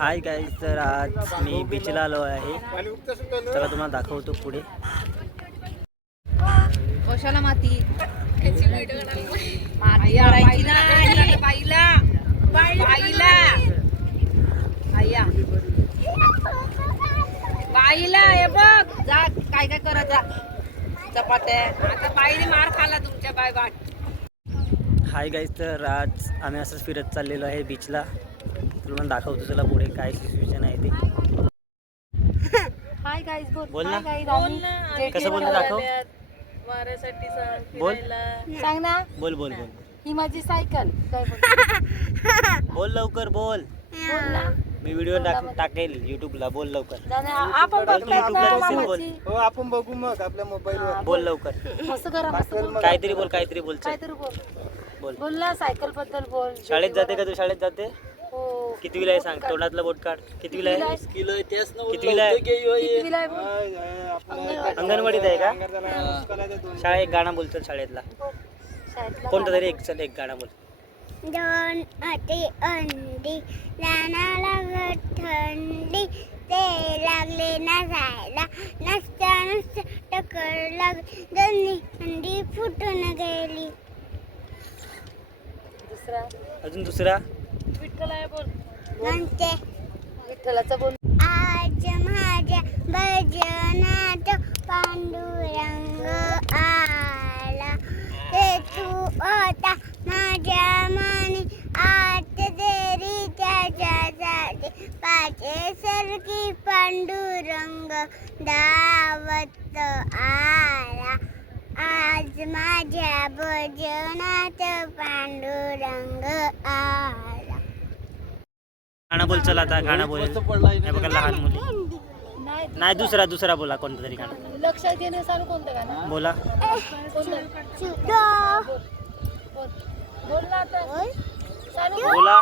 Hi guys, तर आज मी बीचला आलो आहे. चला तुम्हाला दाखवतो पुढे. कशाला माती बाईला हे बघ जा काय काय करत जा चपात्या. आता बाईने मार खाला तुमच्या बाय बाट. हाय गाईज, तर आज आम्ही असंच फिरत चाललेलो आहे बीचला. तुला दाखवतो तुला पुढे काय सिच्युएशन आहे ते. हाय गाईज बोल ना. कसं बोल दाखव. वाऱ्यासाठी बोल सांग ना. बोल बोल बोल ही माझी सायकल. बोल लवकर बोल. बोल ना. मी व्हिडिओ टाकेल युट्यूबला. बोल लवकर. आपण बोल. हो आपण बघू मग आपल्या मोबाईलवर. बोल लवकर. मस्त करा मस्त बोल. काहीतरी बोल, काहीतरी बोल. काहीतरी बोल. बोल. बोल ना सायकल बद्दल बोल. शाळेत जाते का तू? शाळेत जाते? हो. कितवीला आहे सांग? तोंडातलं बोट काढ. कितवीला आहे? कितवीला कितवीला आहे? कितवीला आहे बोल. अंगणवाडीत आहे का? शाळा एक गाणं बोलतो शाळेतला. शाळेतला कोणतं तरी एक. चल एक गाणं बोल. दोन अटी अंडी लाना लागत थंडी ते लागले ना जायला नसता नसता टक्कर लाग दोन्ही अंडी फुटून गेली. दुसरा अजून दुसरा. विठ्ठल आहे बोल. म्हणते विठ्ठलाचा बोल. आज माझ्या भजनात पांडुरंग आला ते तू होता माझ्या मनी आत देरी त्याच्यासाठी पाचे सरकी पांडुरंग दावत आला. आज माझ्या भजनात पांडुरंग आला. गाणं बोल. चल आता गाणं बोल. हे बघा लहान मुली. नाही दुसरा बोला कोणतं तरी गाणं. लक्षात येणे सांग कोणतं गाणं बोला. बोल ना आता. चालू बोला.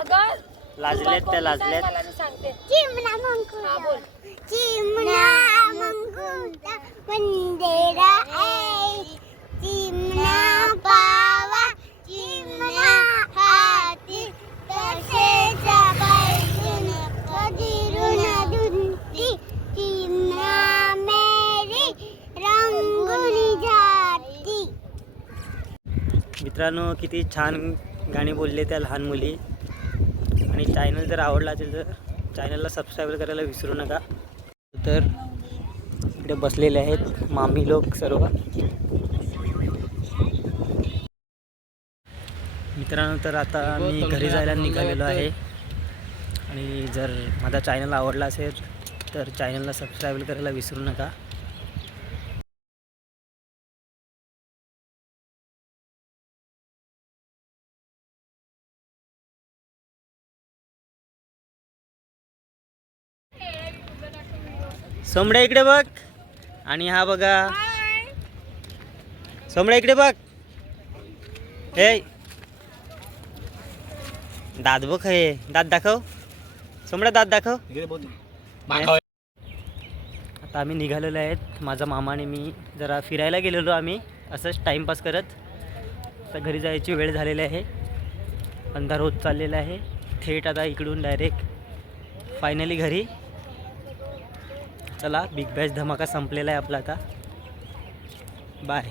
अगं लाजल्यात त्या लाजल्यात. मला सांगते चिमणा हा मंगुला बोल. चिमणा मंगुला मंदेरा ऐ चिमणा पावा चिमणा हाती तसेच बैसून कधीरून दुंती चिमणा मेरी रंगुनी जाती. मित्रांनो, किती छान गाणी बोलले त्या लहान मुली. आणि चॅनल जर आवडला असेल तर चॅनलला सबस्क्राईब करायला विसरू नका. तर इकडे बसलेले आहेत मामी लोक सर्व. मित्रांनो, तर आता मी घरी जायला निघालेलो आहे. आणि जर माझा चॅनल आवडला असेल तर चॅनलला सबस्क्राईब करायला विसरू नका. सोमड्या इकडे बघ. आणि हा बघा सोमड्या इकडे बघ. हे दात बघ. हे दात दाखव. सोमड्या दात दाखव. आता आम्ही निघालेलो आहेत. माझा मामा आणि मी जरा फिरायला गेलेलो आम्ही असंच टाईमपास करत. आता घरी जायची वेळ झालेली आहे. अंधार होत चाललेला आहे. थेट आता इकडून डायरेक्ट फायनली घरी. चला, बिग बॅश धमाका संपलेला आहे आपला आता. बाय.